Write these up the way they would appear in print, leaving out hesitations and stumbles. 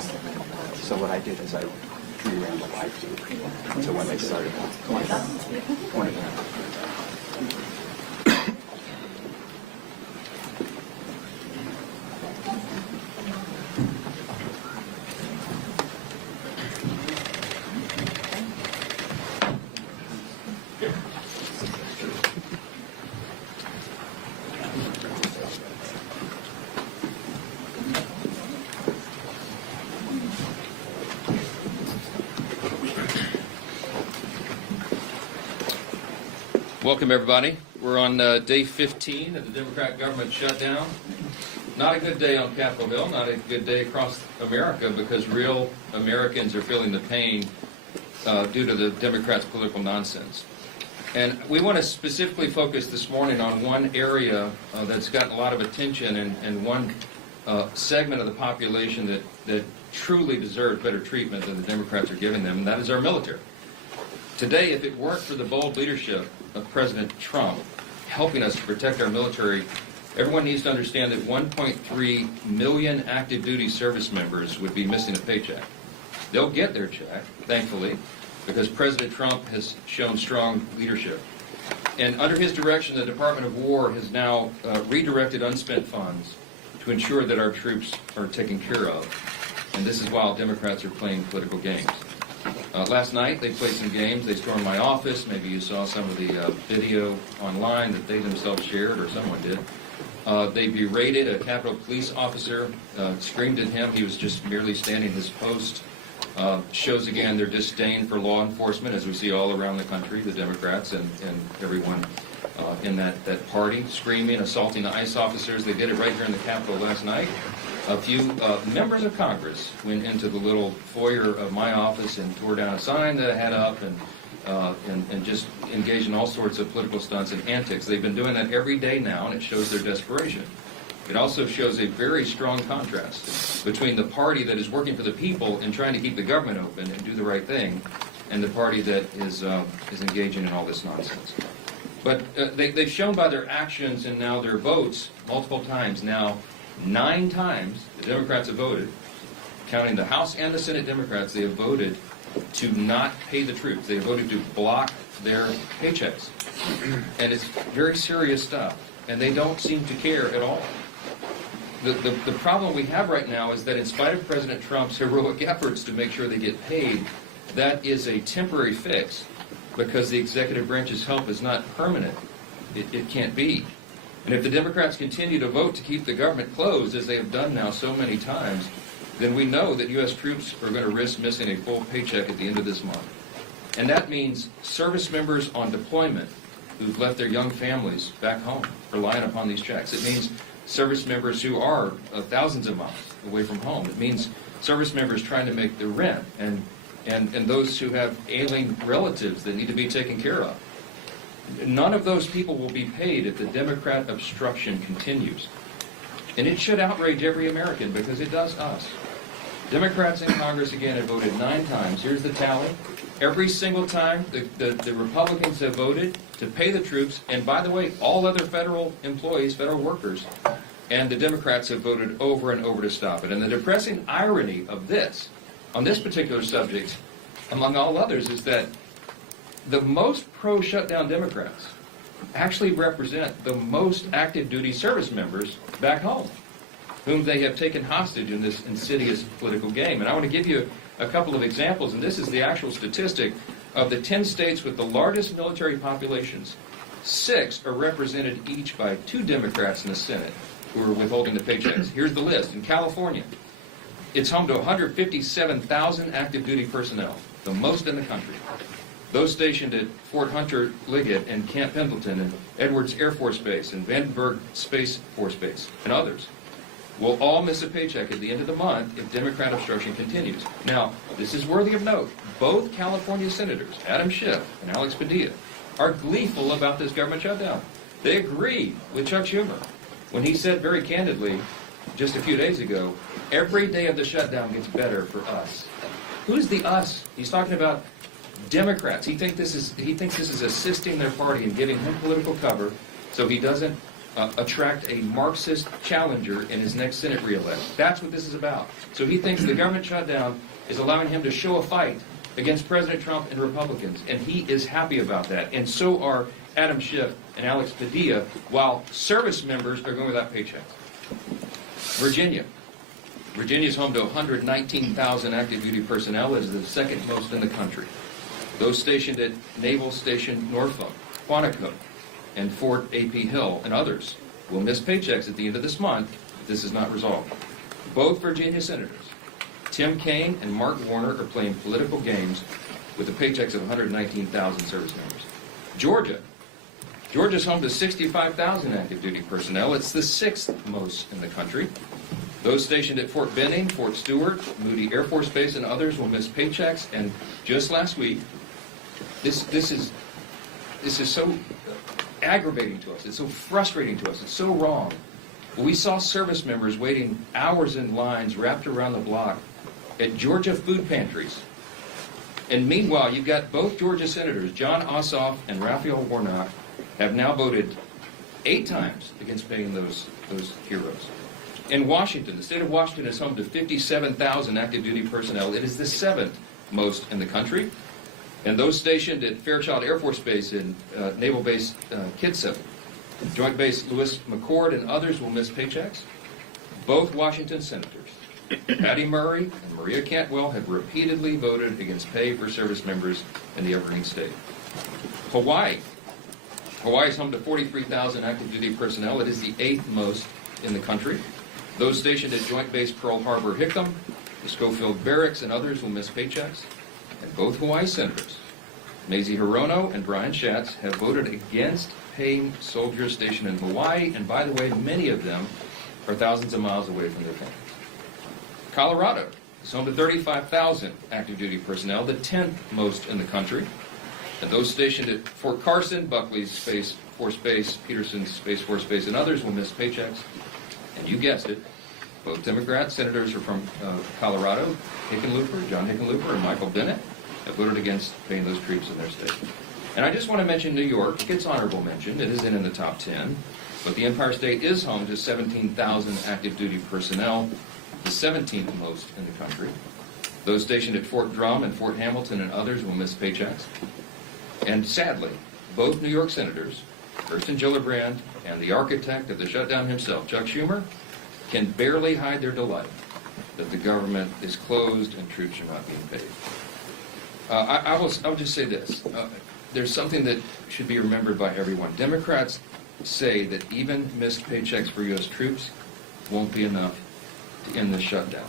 So what I did is I reran the live feed. So when they started going down, Welcome, everybody. We're on day 15 of the Democrat government shutdown. Not a good day on Capitol Hill, not a good day across America, because real Americans are feeling the pain due to the Democrats' political nonsense. And we want to specifically focus this morning on one area that's gotten a lot of attention and one segment of the population that truly deserves better treatment than the Democrats are giving them, and that is our military. Today, if it weren't for the bold leadership of President Trump helping us to protect our military, everyone needs to understand that 1.3 million active duty service members would be missing a paycheck. They'll get their check, thankfully, because President Trump has shown strong leadership. And under his direction, the Department of War has now redirected unspent funds to ensure that our troops are taken care of. And this is while Democrats are playing political games. Last night, they played some games. They stormed my office. Maybe you saw some of the video online that they themselves shared, or someone did. They berated a Capitol Police officer, screamed at him. He was just merely standing his post. Shows again their disdain for law enforcement, as we see all around the country, the Democrats and everyone in that party, screaming, assaulting ICE officers. They did it right here in the Capitol last night. A few members of Congress went into the little foyer of my office and tore down a sign that I had up and just engaged in all sorts of political stunts and antics. They've been doing that every day now, and it shows their desperation. It also shows a very strong contrast between the party that is working for the people and trying to keep the government open and do the right thing, and the party that is engaging in all this nonsense. But they've shown by their actions and now their votes multiple times now. 9 times the Democrats have voted, counting the House and the Senate Democrats, they have voted to not pay the troops. They have voted to block their paychecks. And it's very serious stuff. And they don't seem to care at all. The problem we have right now is that in spite of President Trump's heroic efforts to make sure they get paid, that is a temporary fix because the executive branch's help is not permanent. It can't be. And if the Democrats continue to vote to keep the government closed, as they have done now so many times, then we know that U.S. troops are going to risk missing a full paycheck at the end of this month. And that means service members on deployment who've left their young families back home relying upon these checks. It means service members who are thousands of miles away from home. It means service members trying to make their rent and those who have ailing relatives that need to be taken care of. None of those people will be paid if the Democrat obstruction continues. And it should outrage every American because it does us. Democrats in Congress, again, have voted 9 times. Here's the tally. Every single time the Republicans have voted to pay the troops, and by the way, all other federal employees, federal workers, and the Democrats have voted over and over to stop it. And the depressing irony of this, on this particular subject, among all others, is that the most pro-shutdown Democrats actually represent the most active duty service members back home, whom they have taken hostage in this insidious political game. And I want to give you a couple of examples, and this is the actual statistic of the 10 states with the largest military populations. 6 are represented each by 2 Democrats in the Senate who are withholding the paychecks. Here's the list. In California, it's home to 157,000 active duty personnel, the most in the country. Those stationed at Fort Hunter Liggett and Camp Pendleton and Edwards Air Force Base and Vandenberg Space Force Base and others will all miss a paycheck at the end of the month if Democrat obstruction continues. Now, this is worthy of note. Both California senators, Adam Schiff and Alex Padilla, are gleeful about this government shutdown. They agree with Chuck Schumer when he said very candidly just a few days ago, every day of the shutdown gets better for us. Who's the us? He's talking about Democrats. He thinks this is assisting their party and giving him political cover so he doesn't attract a Marxist challenger in his next Senate re-election. That's what this is about. So he thinks the government shutdown is allowing him to show a fight against President Trump and Republicans, and he is happy about that. And so are Adam Schiff and Alex Padilla, while service members are going without paychecks. Virginia. Virginia is home to 119,000 active duty personnel. It is the second most in the country. Those stationed at Naval Station Norfolk, Quantico, and Fort A.P. Hill, and others will miss paychecks at the end of this month if this is not resolved. Both Virginia senators, Tim Kaine and Mark Warner, are playing political games with the paychecks of 119,000 service members. Georgia. Georgia's home to 65,000 active duty personnel. It's the sixth most in the country. Those stationed at Fort Benning, Fort Stewart, Moody Air Force Base, and others will miss paychecks. And just last week, this is so aggravating to us. It's so frustrating to us. It's so wrong. We saw service members waiting hours in lines wrapped around the block at Georgia food pantries. And meanwhile, you've got both Georgia senators, John Ossoff and Raphael Warnock, have now voted 8 times against paying those heroes. In Washington, the state of Washington is home to 57,000 active duty personnel. It is the 7th most in the country. And those stationed at Fairchild Air Force Base and Naval Base Kitsap, Joint Base Lewis McChord, and others will miss paychecks. Both Washington senators, Patty Murray and Maria Cantwell, have repeatedly voted against pay for service members in the Evergreen State. Hawaii. Hawaii is home to 43,000 active duty personnel. It is the 8th most in the country. Those stationed at Joint Base Pearl Harbor Hickam, the Schofield Barracks, and others will miss paychecks. And both Hawaii senators, Mazie Hirono and Brian Schatz, have voted against paying soldiers stationed in Hawaii, and by the way, many of them are thousands of miles away from their families. Colorado is home to 35,000 active duty personnel, the 10th most in the country. And those stationed at Fort Carson, Buckley's Space Force Base, Peterson's Space Force Base, and others will miss paychecks. And you guessed it, both Democrat senators are from Colorado, Hickenlooper, John Hickenlooper, and Michael Bennett, have voted against paying those troops in their state. And I just want to mention New York. It gets honorable mention. It isn't in the top 10. But the Empire State is home to 17,000 active duty personnel, the 17th most in the country. Those stationed at Fort Drum and Fort Hamilton and others will miss paychecks. And sadly, both New York senators, Kirsten Gillibrand and the architect of the shutdown himself, Chuck Schumer, can barely hide their delight that the government is closed and troops are not being paid. I'll just say this. There's something that should be remembered by everyone. Democrats say that even missed paychecks for U.S. troops won't be enough to end this shutdown.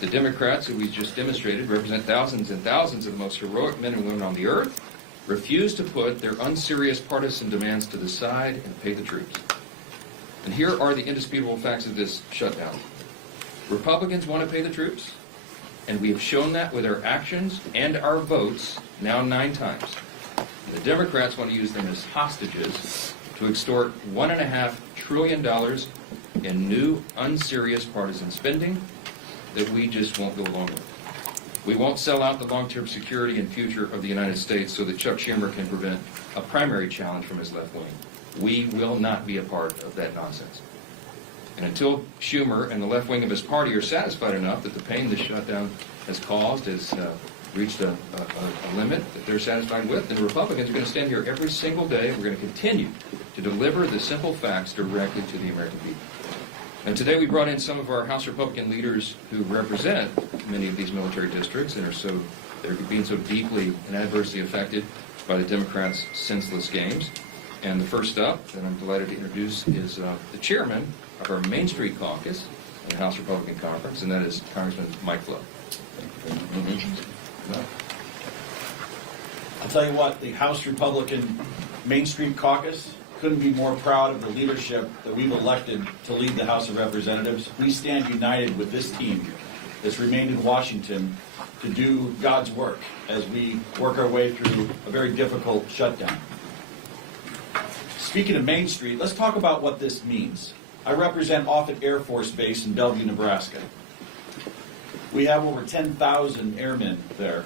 The Democrats, who we just demonstrated, represent thousands and thousands of the most heroic men and women on the earth, refuse to put their unserious partisan demands to the side and pay the troops. And here are the indisputable facts of this shutdown. Republicans want to pay the troops, and we have shown that with our actions and our votes now 9 times. The Democrats want to use them as hostages to extort $1.5 trillion in new, unserious partisan spending that we just won't go along with. We won't sell out the long-term security and future of the United States so that Chuck Schumer can prevent a primary challenge from his left wing. We will not be a part of that nonsense. And until Schumer and the left wing of his party are satisfied enough that the pain this shutdown has caused has reached a limit that they're satisfied with, then Republicans are going to stand here every single day and we're going to continue to deliver the simple facts directly to the American people. And today we brought in some of our House Republican leaders who represent many of these military districts and they're being so deeply and adversely affected by the Democrats' senseless games. And the first up that I'm delighted to introduce is the chairman of our Main Street Caucus in the House Republican Conference, and that is Congressman Mike Flood. I'll tell you what, the House Republican Main Street Caucus couldn't be more proud of the leadership that we've elected to lead the House of Representatives. We stand united with this team that's remained in Washington to do God's work as we work our way through a very difficult shutdown. Speaking of Main Street, let's talk about what this means. I represent Offutt Air Force Base in Bellevue, Nebraska. We have over 10,000 airmen there.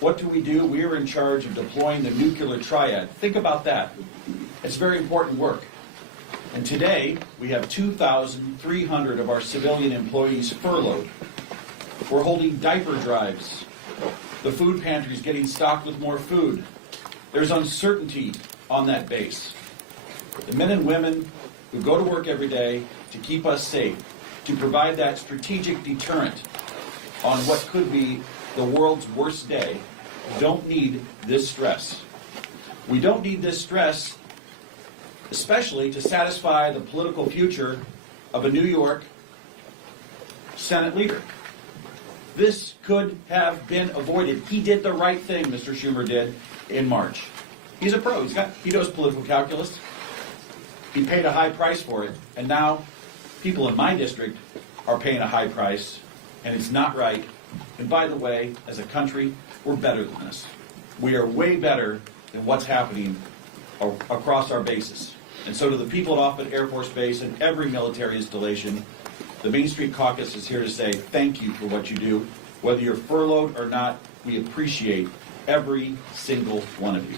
What do? We are in charge of deploying the nuclear triad. Think about that. It's very important work. And today, we have 2,300 of our civilian employees furloughed. We're holding diaper drives. The food pantry is getting stocked with more food. There's uncertainty on that base. The men and women who go to work every day to keep us safe, to provide that strategic deterrent on what could be the world's worst day, don't need this stress. We don't need this stress, especially to satisfy the political future of a New York Senate leader. This could have been avoided. He did the right thing, Mr. Schumer did in March. He's a pro. He knows political calculus. He paid a high price for it, and now people in my district are paying a high price, and it's not right. And by the way, as a country, we're better than this. We are way better than what's happening across our bases. And so to the people at Offutt Air Force Base and every military installation, the Main Street Caucus is here to say thank you for what you do. Whether you're furloughed or not, we appreciate every single one of you.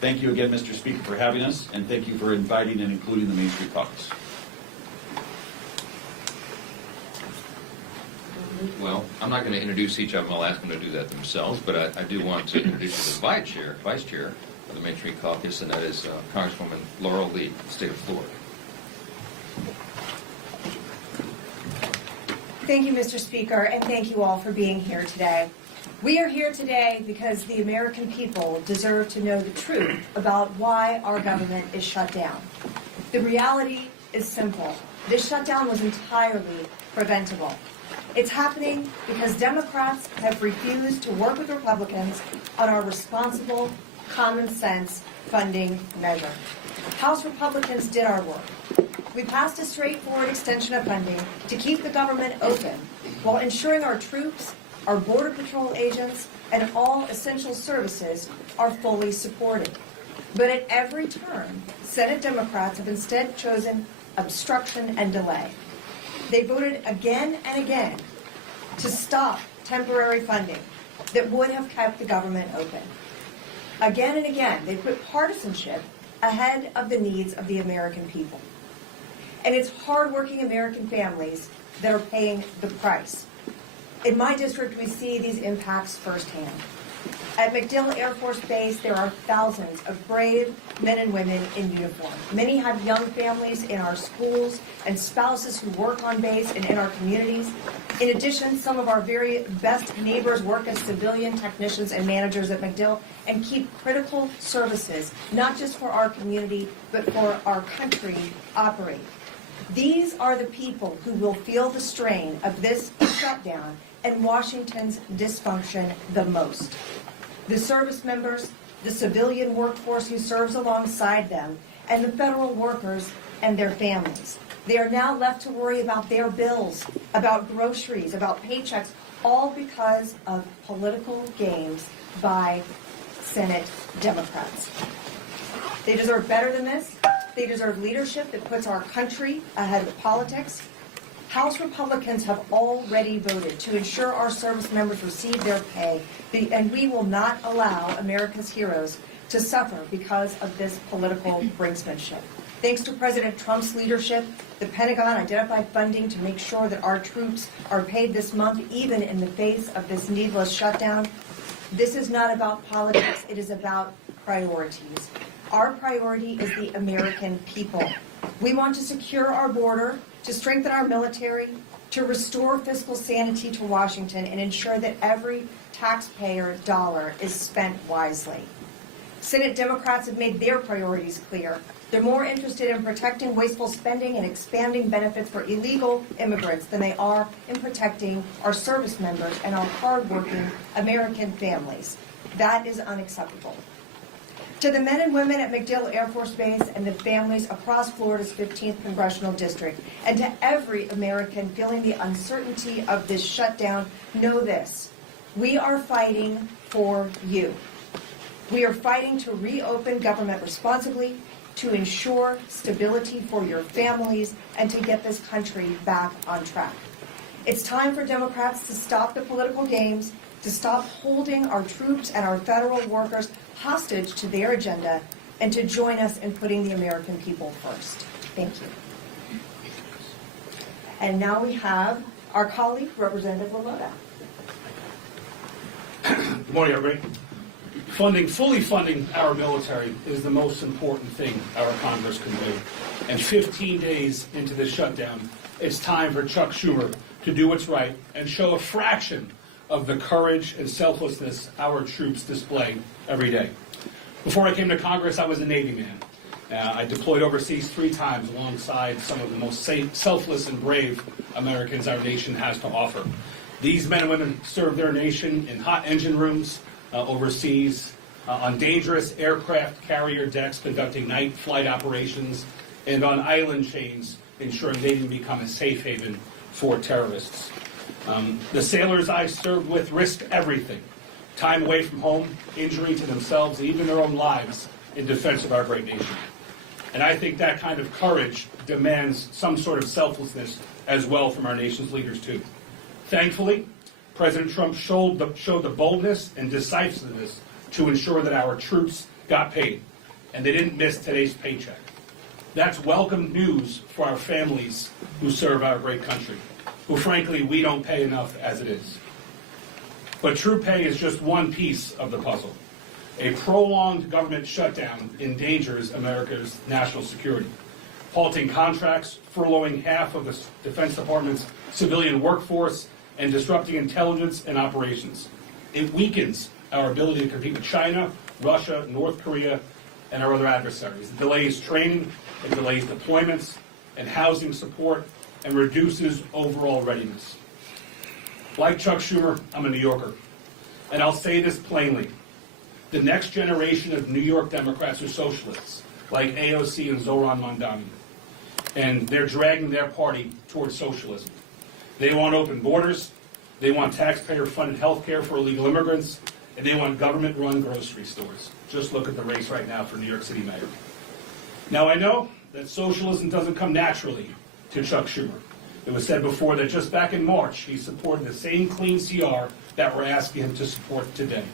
Thank you again, Mr. Speaker, for having us, and thank you for inviting and including the Main Street Caucus. Well, I'm not going to introduce each of them. I'll ask them to do that themselves, but I do want to introduce you to the vice chair of the Main Street Caucus, and that is Congresswoman Laurel Lee, State of Florida. Thank you, Mr. Speaker, and thank you all for being here today. We are here today because the American people deserve to know the truth about why our government is shut down. The reality is simple. This shutdown was entirely preventable. It's happening because Democrats have refused to work with Republicans on our responsible, common sense funding measure. House Republicans did our work. We passed a straightforward extension of funding to keep the government open while ensuring our troops, our Border Patrol agents, and all essential services are fully supported. But at every turn, Senate Democrats have instead chosen obstruction and delay. They voted again and again to stop temporary funding that would have kept the government open. Again and again, they put partisanship ahead of the needs of the American people. And it's hardworking American families that are paying the price. In my district, we see these impacts firsthand. At MacDill Air Force Base, there are thousands of brave men and women in uniform. Many have young families in our schools and spouses who work on base and in our communities. In addition, some of our very best neighbors work as civilian technicians and managers at MacDill and keep critical services, not just for our community, but for our country, operate. These are the people who will feel the strain of this shutdown and Washington's dysfunction the most. The service members, the civilian workforce who serves alongside them, and the federal workers and their families. They are now left to worry about their bills, about groceries, about paychecks, all because of political games by Senate Democrats. They deserve better than this. They deserve leadership that puts our country ahead of politics. House Republicans have already voted to ensure our service members receive their pay, and we will not allow America's heroes to suffer because of this political brinksmanship. Thanks to President Trump's leadership, the Pentagon identified funding to make sure that our troops are paid this month, even in the face of this needless shutdown. This is not about politics, it is about priorities. Our priority is the American people. We want to secure our border, to strengthen our military, to restore fiscal sanity to Washington, and ensure that every taxpayer dollar is spent wisely. Senate Democrats have made their priorities clear. They're more interested in protecting wasteful spending and expanding benefits for illegal immigrants than they are in protecting our service members and our hardworking American families. That is unacceptable. To the men and women at MacDill Air Force Base and the families across Florida's 15th Congressional District, and to every American feeling the uncertainty of this shutdown, know this: we are fighting for you. We are fighting to reopen government responsibly, to ensure stability for your families, and to get this country back on track. It's time for Democrats to stop the political games, to stop holding our troops and our federal workers hostage to their agenda, and to join us in putting the American people first. Thank you. And now we have our colleague, Representative Lalota. Good morning, everybody. Fully funding our military is the most important thing our Congress can do. And 15 days into this shutdown, it's time for Chuck Schumer to do what's right and show a fraction of the courage and selflessness our troops display every day. Before I came to Congress, I was a Navy man. I deployed overseas 3 times alongside some of the most selfless and brave Americans our nation has to offer. These men and women serve their nation in hot engine rooms overseas, on dangerous aircraft carrier decks conducting night flight operations, and on island chains ensuring they didn't become a safe haven for terrorists. The sailors I served with risked everything, time away from home, injury to themselves, and even their own lives in defense of our great nation. And I think that kind of courage demands some sort of selflessness as well from our nation's leaders too. Thankfully, President Trump showed the boldness and decisiveness to ensure that our troops got paid, and they didn't miss today's paycheck. That's welcome news for our families who serve our great country, who frankly we don't pay enough as it is. But true pay is just one piece of the puzzle. A prolonged government shutdown endangers America's national security, halting contracts, furloughing half of the Defense Department's civilian workforce, and disrupting intelligence and operations. It weakens our ability to compete with China, Russia, North Korea, and our other adversaries. It delays training, it delays deployments and housing support, and reduces overall readiness. Like Chuck Schumer, I'm a New Yorker, and I'll say this plainly. The next generation of New York Democrats are socialists, like AOC and Zohran Mamdani, and they're dragging their party towards socialism. They want open borders, they want taxpayer-funded health care for illegal immigrants, and they want government-run grocery stores. Just look at the race right now for New York City mayor. Now, I know that socialism doesn't come naturally to Chuck Schumer. It was said before that just back in March, he supported the same clean CR that we're asking him to support today.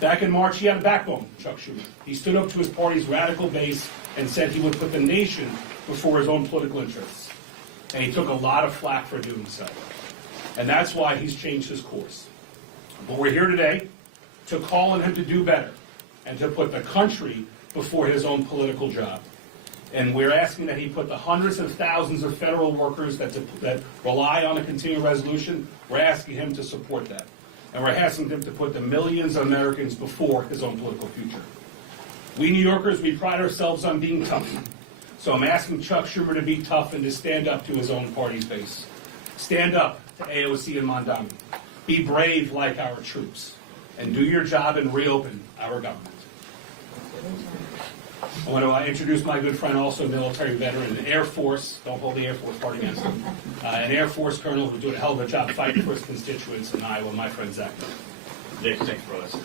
Back in March, he had a backbone, Chuck Schumer. He stood up to his party's radical base and said he would put the nation before his own political interests. And he took a lot of flack for doing so. And that's why he's changed his course. But we're here today to call on him to do better and to put the country before his own political job. And we're asking that he put the hundreds of thousands of federal workers that rely on a continuing resolution, we're asking him to support that. And we're asking him to put the millions of Americans before his own political future. We New Yorkers, we pride ourselves on being tough. So I'm asking Chuck Schumer to be tough and to stand up to his own party's base. Stand up to AOC and Mamdani. Be brave like our troops. And do your job and reopen our government. I want to introduce my good friend, also a military veteran, an Air Force, don't hold the Air Force part against him, an Air Force colonel who's doing a hell of a job fighting for his constituents in Iowa, my friend Zach. Nick, thanks for this.